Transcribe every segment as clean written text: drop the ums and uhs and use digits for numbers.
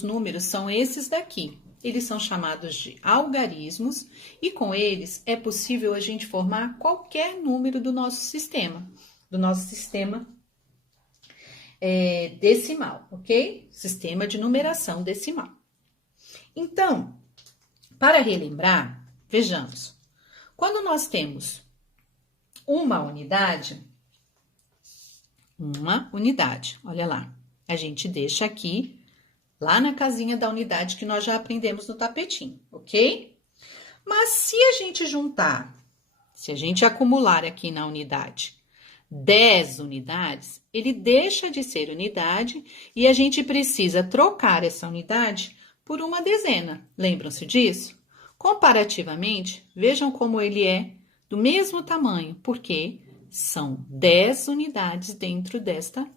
os números são esses daqui. Eles são chamados de algarismos e com eles é possível a gente formar qualquer número do nosso sistema decimal, ok? Sistema de numeração decimal. Então, para relembrar, vejamos, quando nós temos uma unidade, olha lá, a gente deixa aqui, lá na casinha da unidade que nós já aprendemos no tapetinho, ok? Mas se a gente acumular aqui na unidade 10 unidades, ele deixa de ser unidade e a gente precisa trocar essa unidade por uma dezena. Lembram-se disso? Comparativamente, vejam como ele é do mesmo tamanho, porque são 10 unidades dentro desta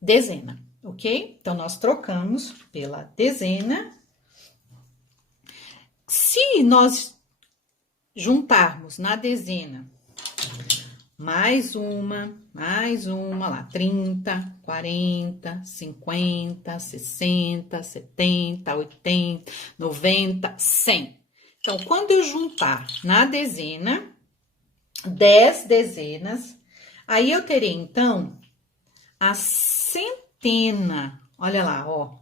dezena, ok? Então, nós trocamos pela dezena. Se nós juntarmos na dezena mais uma, lá, 30, 40, 50, 60, 70, 80, 90, 100. Então, quando eu juntar na dezena, 10 dezenas, aí eu terei, então, a centena. Olha lá, ó.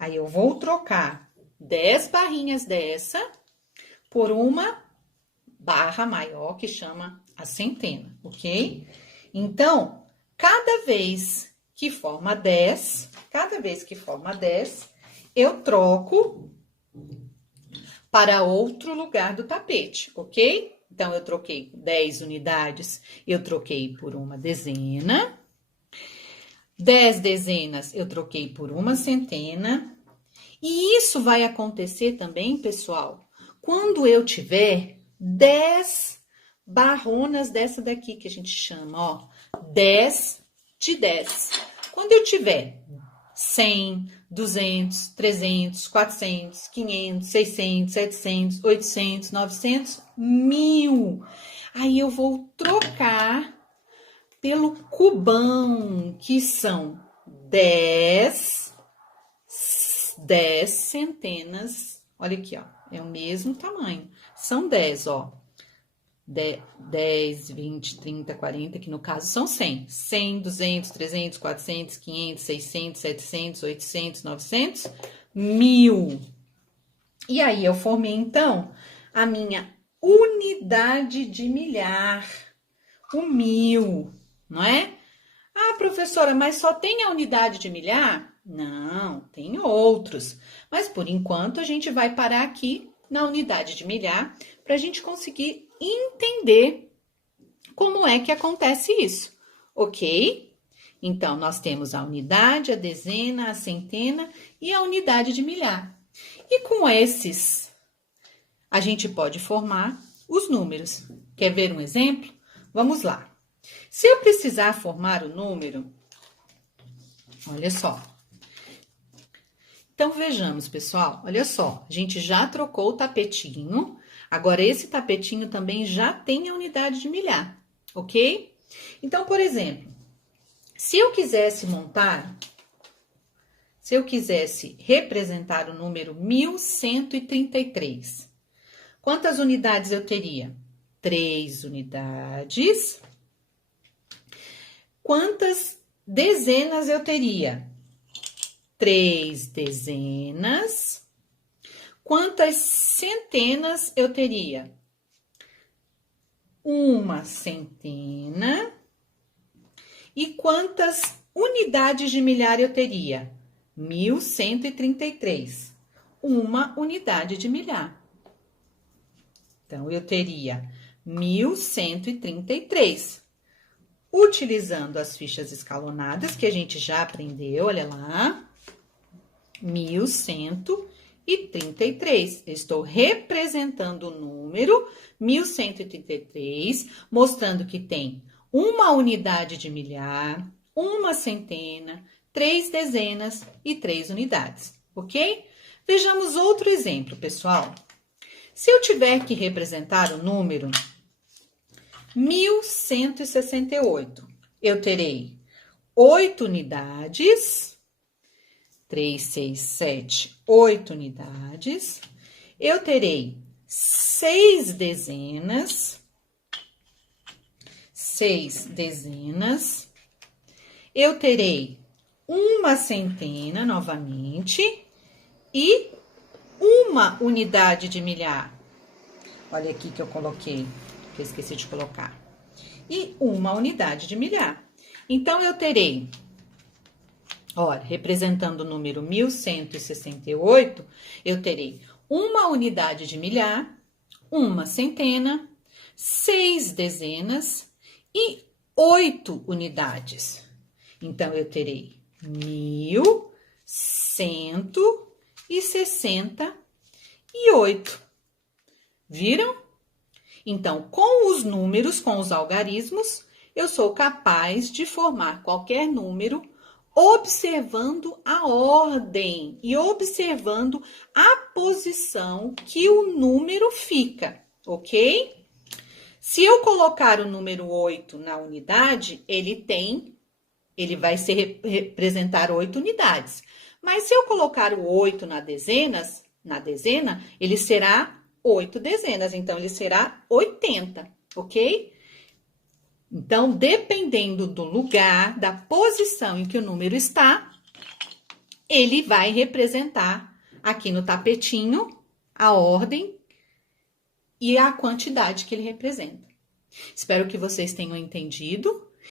Aí eu vou trocar 10 barrinhas dessa por uma barra maior que chama a centena, ok? Então, cada vez que forma 10, eu troco para outro lugar do tapete, ok? Então, eu troquei 10 unidades, eu troquei por uma dezena. 10 dezenas, eu troquei por uma centena. E isso vai acontecer também, pessoal, quando eu tiver 10 barronas dessa daqui que a gente chama, ó, 10 de 10. Quando eu tiver 100, 200, 300, 400, 500, 600, 700, 800, 900, 1000. Aí eu vou trocar pelo cubão, que são 10 centenas. Olha aqui, ó, é o mesmo tamanho. São 10, ó. 10, 20, 30, 40, que no caso são 100. 100, 200, 300, 400, 500, 600, 700, 800, 900, 1000. E aí, eu formei, então, a minha unidade de milhar, o 1000, não é? Ah, professora, mas só tem a unidade de milhar? Não, tem outros. Mas, por enquanto, a gente vai parar aqui na unidade de milhar para a gente conseguir entender como é que acontece isso, ok? Então, nós temos a unidade, a dezena, a centena e a unidade de milhar. E com esses, a gente pode formar os números. Quer ver um exemplo? Vamos lá. Se eu precisar formar o número, olha só. Então, vejamos, pessoal, olha só, a gente já trocou o tapetinho, agora esse tapetinho também já tem a unidade de milhar, ok? Então, por exemplo, se eu quisesse representar o número 1133, quantas unidades eu teria? 3 unidades. Quantas dezenas eu teria? 3 dezenas. Quantas centenas eu teria? Uma centena. E quantas unidades de milhar eu teria? 1133. Uma unidade de milhar. Então, eu teria 1133. Utilizando as fichas escalonadas, que a gente já aprendeu, olha lá. 1133. Eu estou representando o número 1133, mostrando que tem uma unidade de milhar, uma centena, 3 dezenas e 3 unidades, ok? Vejamos outro exemplo, pessoal. Se eu tiver que representar o número 1168, eu terei 8 unidades, 3, 6, 7, 8 unidades. Eu terei 6 dezenas. 6 dezenas. Eu terei uma centena novamente e uma unidade de milhar. Olha aqui que eu coloquei, que eu esqueci de colocar. E uma unidade de milhar. Então, eu terei, olha, representando o número 1168, eu terei uma unidade de milhar, uma centena, 6 dezenas e 8 unidades. Então, eu terei 1168. Viram? Então, com os números, com os algarismos, eu sou capaz de formar qualquer número observando a ordem e observando a posição que o número fica, ok? Se eu colocar o número 8 na unidade, ele vai representar 8 unidades. Mas se eu colocar o 8 na dezena, ele será 8 dezenas, então ele será 80, ok? Então, dependendo do lugar, da posição em que o número está, ele vai representar aqui no tapetinho a ordem e a quantidade que ele representa. Espero que vocês tenham entendido.